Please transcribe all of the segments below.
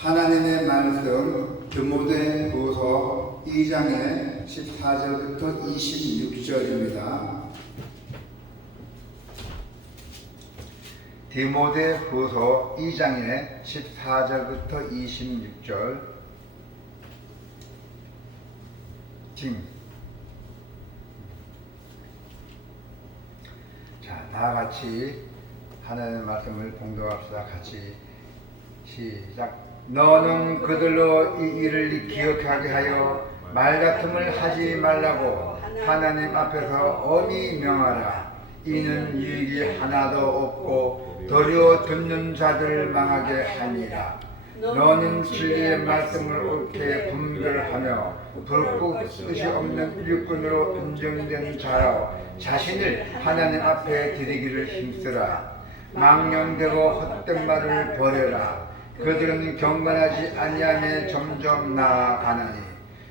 하나님의 말씀 디모데후서 2장의 14절부터 26절입니다. 디모데후서 2장의 14절부터 26절. 자, 나같이 하나님의 말씀을 봉독합시다. 같이 시작. 너는 그들로 이 일을 기억하게 하여 말다툼을 하지 말라고 하나님 앞에서 엄히 명하라. 이는 유익이 하나도 없고 도리어 듣는 자들을 망하게 하니라. 너는 진리의 말씀을 옳게 분별하며 불국 뜻이 없는 일꾼으로 인정된 자로 자신을 하나님 앞에 드리기를 힘쓰라. 망령되고 헛된 말을 버려라. 그들은 경건하지 아니하며 점점 나아가나니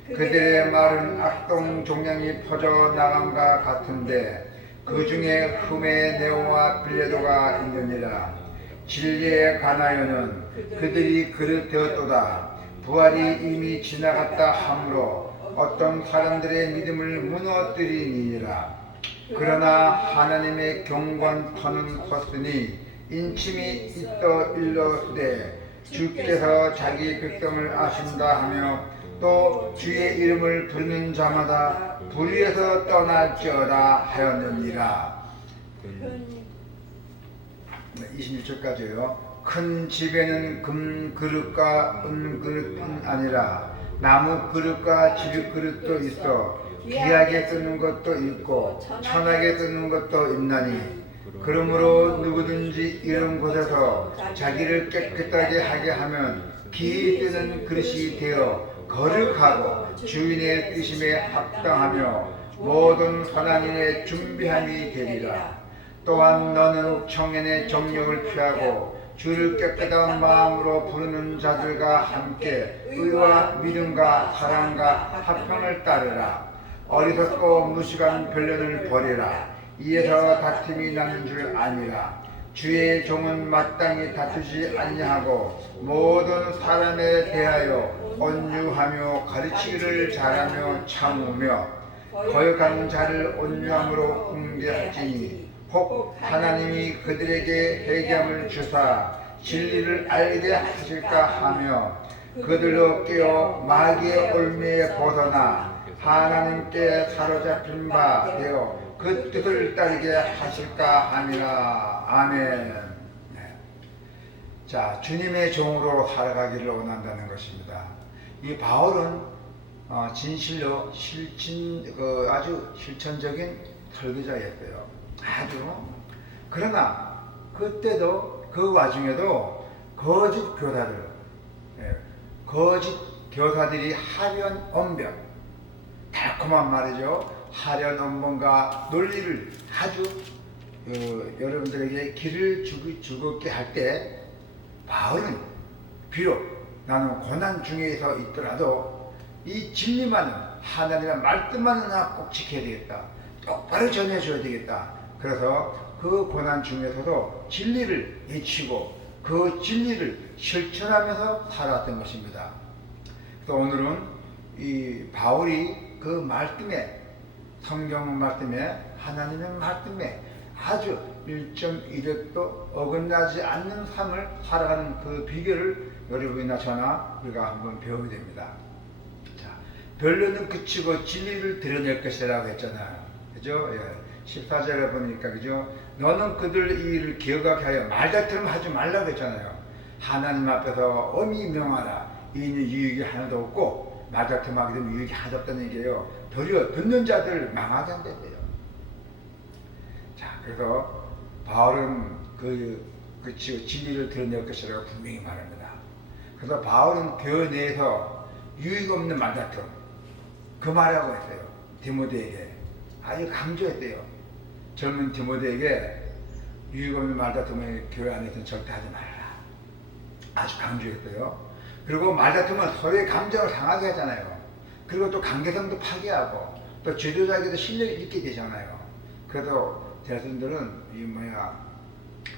그들의 말은 악동 종양이 퍼져 나감과 같은데 그 중에 흠의 네오와 빌레도가 있느니라. 진리에 관하여는 그들이 그릇되었도다. 부활이 이미 지나갔다 하므로 어떤 사람들의 믿음을 무너뜨리니라. 그러나 하나님의 경건터는 컸으니 인침이 있어 일러되 주께서 자기 백성을 아신다 하며 또 주의 이름을 부르는 자마다 불의에서 떠날지어다 하였느니라. 26절까지요. 큰 집에는 금 그릇과 은 그릇뿐 아니라 나무 그릇과 질 그릇도 있어 귀하게 쓰는 것도 있고 천하게 쓰는 것도 있나니 그러므로 누구든지 이런 곳에서 자기를 깨끗하게 하게 하면 기이 뜨는 그릇이 되어 거룩하고 주인의 뜻임에 합당하며 모든 선한 일에 준비함이 되리라. 또한 너는 청년의 정력을 피하고 주를 깨끗한 마음으로 부르는 자들과 함께 의와 믿음과 사랑과 화평을 따르라. 어리석고 무식한 변론을 버리라. 이에서 다툼이 나는 줄 아니라. 주의 종은 마땅히 다투지 아니하고 모든 사람에 대하여 온유하며 가르치기를 잘하며 참으며 거역한 자를 온유함으로 훈계하지니 혹 하나님이 그들에게 회개함을 주사 진리를 알게 하실까 하며 그들로 깨어 마귀의 올매에 벗어나 하나님께 사로잡힌 바 되어 그 뜻을 따르게 하실까 함이라. 아멘. 네. 자, 주님의 종으로 살아가기를 원한다는 것입니다. 이 바울은 진실로 아주 실천적인 설교자였어요. 아주. 그러나 그때도 그 와중에도 거짓 교사들이 하련 언변, 달콤한 말이죠. 하련 언변과 논리를 아주 여러분들에게 길을 죽었게 할 때 바울은 비록 나는 고난 중에서 있더라도 이 진리만은 하나님의 말씀만은 꼭 지켜야 되겠다. 똑바로 전해줘야 되겠다. 그래서 그 고난 중에서도 진리를 외치고 그 진리를 실천하면서 살아왔던 것입니다. 또 오늘은 이 바울이 그 말씀에 성경 말씀에 하나님의 말씀에 아주 1.1획도 어긋나지 않는 삶을 살아가는 그 비결을 여러분이나 저나 우리가 한번 배우게 됩니다. 자, 변론은 그치고 진리를 드러낼 것이라고 했잖아요. 그죠? 예. 14절에 보니까 그죠? 너는 그들 이 일을 기억하게 하여 말다툼 하지 말라고 했잖아요. 하나님 앞에서 엄히 명하라. 이는 유익이 하나도 없고 말다툼하게 되면 유익이 하나도 없다는 얘기예요. 도리어 듣는 자들을 망하게 한댔대요. 자, 그래서 바울은 그 진리를 드러낼 것이라고 분명히 말합니다. 그래서 바울은 교회 내에서 유익 없는 말다툼 그 말하고 했어요. 디모데에게 아주 강조했대요. 젊은 디모데에게 유익 없는 말다툼을 교회 안에서는 절대 하지 말라. 아주 강조했어요. 그리고 말다툼은 서로의 감정을 상하게 하잖아요. 그리고 또 관계성도 파괴하고 또 지도자에게도 신뢰를 잃게 되잖아요. 그래서 대선들은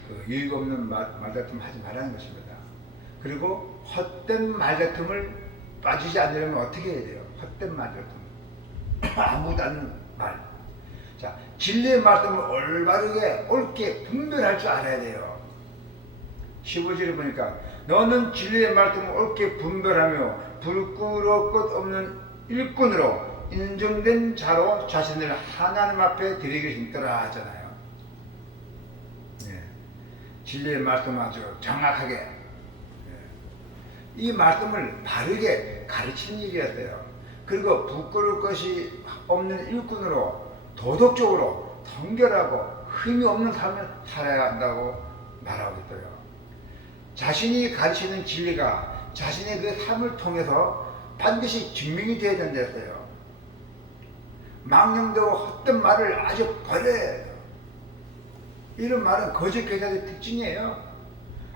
그 유익 없는 말다툼 하지 말라는 것입니다. 그리고 헛된 말다툼을 빠지지 않으려면 어떻게 해야 돼요? 헛된 말다툼. 아무도 안 말. 자, 진리의 말씀을 올바르게 옳게 분별할 줄 알아야 돼요. 15절에 보니까 너는 진리의 말씀을 옳게 분별하며 부끄러울 것 없는 일꾼으로 인정된 자로 자신을 하나님 앞에 드리기 힘들어 하잖아요. 예. 진리의 말씀 아주 정확하게, 예. 이 말씀을 바르게 가르치는 일이었어요. 그리고 부끄러울 것이 없는 일꾼으로 도덕적으로 정결하고 흠이 없는 삶을 살아야 한다고 말하고 있어요. 자신이 가르치는 진리가 자신의 그 삶을 통해서 반드시 증명이 되어야 된다고요. 망령되고 헛된 말을 아주 버려야 해요. 이런 말은 거짓 교사의 특징이에요.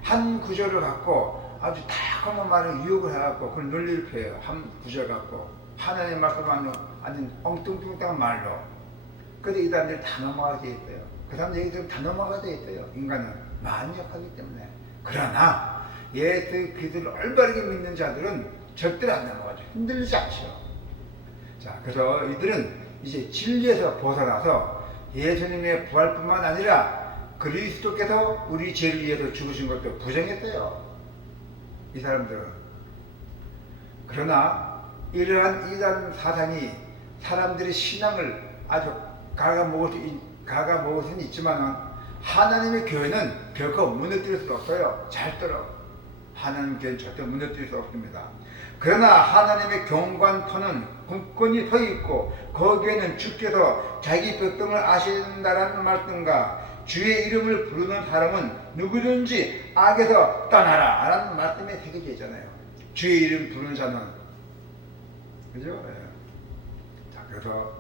한 구절을 갖고 아주 다양한 말을 유혹을 해갖고 그걸 논리를 펴요. 한 구절 갖고 하나님의 말씀을 아닌 엉뚱뚱땅한 말로. 근데 이 사람들이 다 넘어가게 돼 있어요. 그 사람 얘기들은 다 넘어가게 돼 있어요. 인간은 만역하기 때문에. 그러나 예수 그리스도를 올바르게 믿는 자들은 절대로 안 넘어가죠. 흔들리지 않죠. 자, 그래서 이들은 이제 진리에서 벗어나서 예수님의 부활뿐만 아니라 그리스도께서 우리 죄를 위해서 죽으신 것도 부정했어요. 이 사람들은. 그러나 이러한 이단 사상이 사람들의 신앙을 아주 갉아먹을 수는 있지만 하나님의 교회는 결코 무너뜨릴 수 없어요. 잘 들어. 하나님 교회는 절대 무너뜨릴 수 없습니다. 그러나 하나님의 경관터는 굳건히 서 있고 거기에는 주께서 자기 백성을 아신다라는 말씀과 주의 이름을 부르는 사람은 누구든지 악에서 떠나라 라는 말씀이 새겨져 있잖아요. 주의 이름 부르는 자는, 그죠? 네. 자, 그래서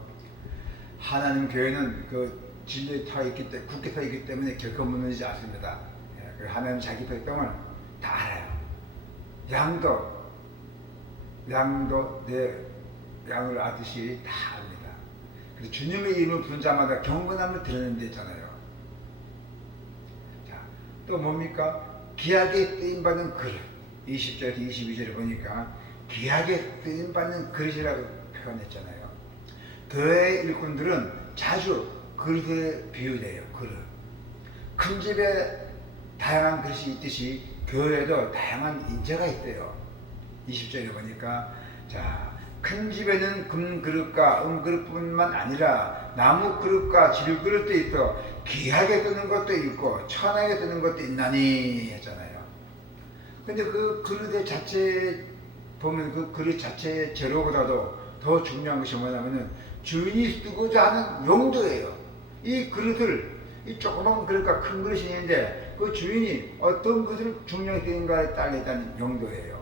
하나님 교회는 그 진리에 서 있기 때문에, 굳게 서 있기 때문에 결코 무너지지 않습니다. 예, 하나님 자기 백성을 다 알아요. 양도 내 양을 아듯이 다 압니다. 그래서 주님의 이름을 부른 자마다 경건함을 드러내는 데 있잖아요. 자, 또 뭡니까? 귀하게 쓰임받는 그릇. 20절에서 22절에 보니까 귀하게 쓰임받는 그릇이라고 표현했잖아요. 교회의 일꾼들은 자주 그릇에 비유돼요. 그릇. 큰 집에 다양한 그릇이 있듯이 교회에도 다양한 인재가 있대요. 20절에 보니까 자, 큰 집에는 금 그릇과 은 그릇뿐만 아니라 나무 그릇과 질 그릇도 있어 귀하게 쓰는 것도 있고 천하게 쓰는 것도 있나니 했잖아요. 근데 그 그릇의 자체 보면 그 그릇 자체의 재료보다도 더 중요한 것이 뭐냐면은 주인이 쓰고자 하는 용도예요. 이 그릇을, 이 조그만 그릇과 큰 그릇이 있는데 그 주인이 어떤 것을 중요하게 쓰는가에 따라 있다는 용도예요.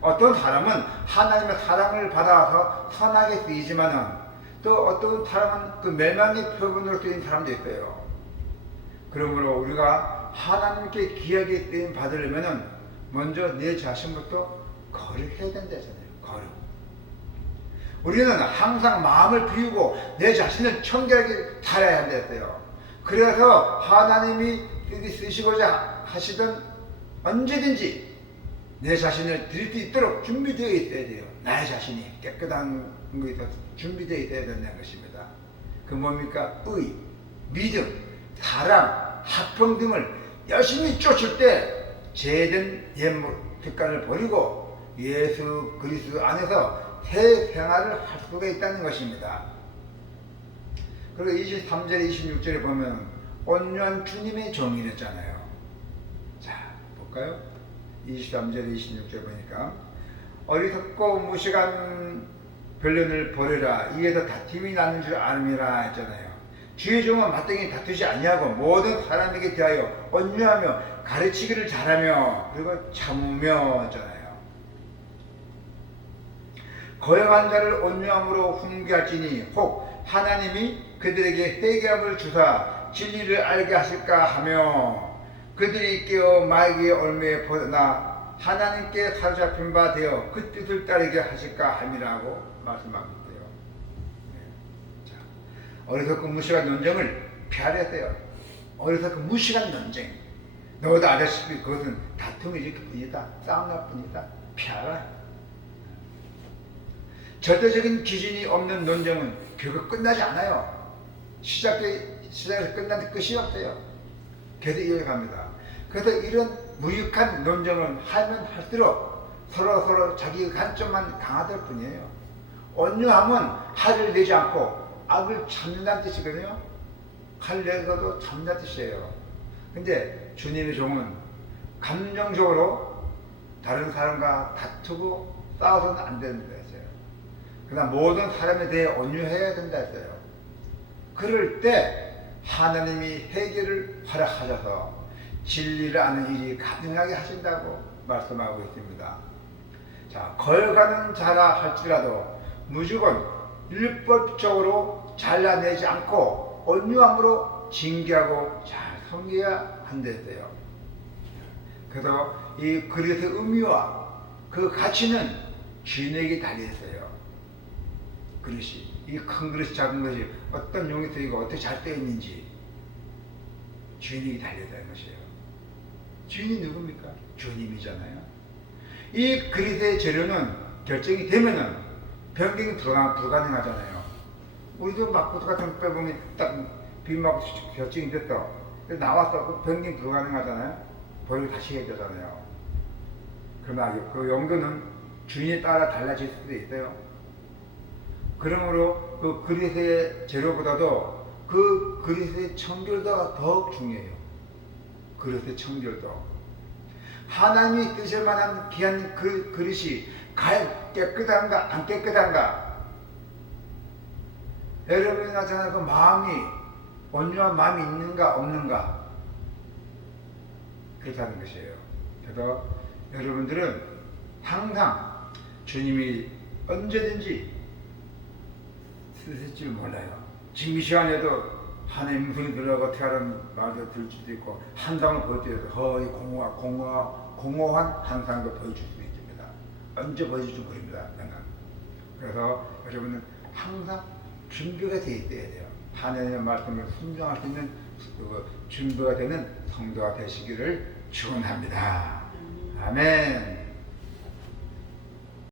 어떤 사람은 하나님의 사랑을 받아서 선하게 쓰이지만은 또 어떤 사람은 그 멸망의 표본으로 쓰인 사람도 있어요. 그러므로 우리가 하나님께 귀하게 쓰임 받으려면은 먼저 내 자신부터 거룩해야 된다잖아요. 거룩. 우리는 항상 마음을 비우고 내 자신을 청결하게 살아야 한다고요. 그래서 하나님이 쓰시고자 하시던 언제든지 내 자신을 드릴 수 있도록 준비되어 있어야 돼요. 나의 자신이 깨끗한 것에 있어서 준비되어 있어야 된다는 것입니다. 그 뭡니까? 의, 믿음, 사랑, 화평 등을 열심히 쫓을 때 죄된 옛 습관을 버리고 예수 그리스도 안에서 새 생활을 할 수가 있다는 것입니다. 그리고 23절에 26절에 보면 온유한 주님의 종이랬잖아요. 자, 볼까요? 23절에 26절에 보니까 어리석고 무식한 변론을 버려라. 이에서 다툼이 나는 줄 아느니라 했잖아요. 주의 종은 마땅히 다투지 아니하고 모든 사람에게 대하여 온유하며 가르치기를 잘하며 그리고 참으며 했잖아요. 거역한 자를 온유함으로 훈계할지니 혹 하나님이 그들에게 회개함을 주사 진리를 알게 하실까 하며 그들이 깨어 마귀의 올무에 벗어나 하나님께 사로잡힌 바 되어 그 뜻을 따르게 하실까 함이라고 말씀하고 있대요. 네. 자, 어리석고 무식한 논쟁을 피하려 했어요. 어리석고 무식한 논쟁. 너도 알다시피 그것은 다툼이 이렇게 뿐이다. 싸움일 뿐이다. 피하라. 절대적인 기준이 없는 논쟁은 결국 끝나지 않아요. 시작해서 끝나는 끝이 없어요. 계속 이어갑니다. 그래서 이런 무익한 논쟁을 하면 할수록 서로 자기 관점만 강화될 뿐이에요. 온유함은 화를 내지 않고 악을 참는다는 뜻이거든요. 화를 내고도 참는다는 뜻이에요. 근데 주님의 종은 감정적으로 다른 사람과 다투고 싸워서는 안 된다 했어요. 그러나 모든 사람에 대해 온유해야 된다 했어요. 그럴 때 하나님이 해결을 허락하셔서 진리를 아는 일이 가능하게 하신다고 말씀하고 있습니다. 자, 거역하는 자라 할지라도 무조건 율법적으로 잘라내지 않고 온유함으로 징계하고 잘 섬겨야 한댔어요. 그래서 이 그릇의 의미와 그 가치는 주인에게 달려있어요. 그릇이, 이 큰 그릇이 작은 것이 어떤 용이 쓰이고 어떻게 잘 쓰였는지 주인에게 달려있다는 것이에요. 주인이 누굽니까? 주님이잖아요. 이 그릇의 재료는 결정이 되면은 변경이 불가능하잖아요. 우리도 막부터 같은 거 빼보면 딱 비막 결정이 됐다. 나왔어. 그 변경이 불가능하잖아요. 버리고 다시 해야 되잖아요. 그러나 그 용도는 주인에 따라 달라질 수도 있어요. 그러므로 그 그릇의 재료보다도 그 그릇의 청결도가 더욱 중요해요. 그릇의 청결도. 하나님이 뜨실 만한 귀한 그 그릇이 깨끗한가 안 깨끗한가. 여러분이 나타나는 그 마음이 온유한 마음이 있는가 없는가 그렇다는 것이에요. 그래서 여러분들은 항상 주님이 언제든지 쓰실 줄 몰라요. 지금 이 시간에도 하나님 무슨 들어가 어떻게 하는 말도 들을 수도 있고 한상을 보여줘서 거의 공허한 한상도 보여줄 수 있습니다. 언제 보여줄지 모릅니다. 그래서 여러분은 항상 준비가 되어 있어야 돼요. 하나님의 말씀을 순종할 수 있는 준비가 되는 성도가 되시기를 축원합니다. 아멘.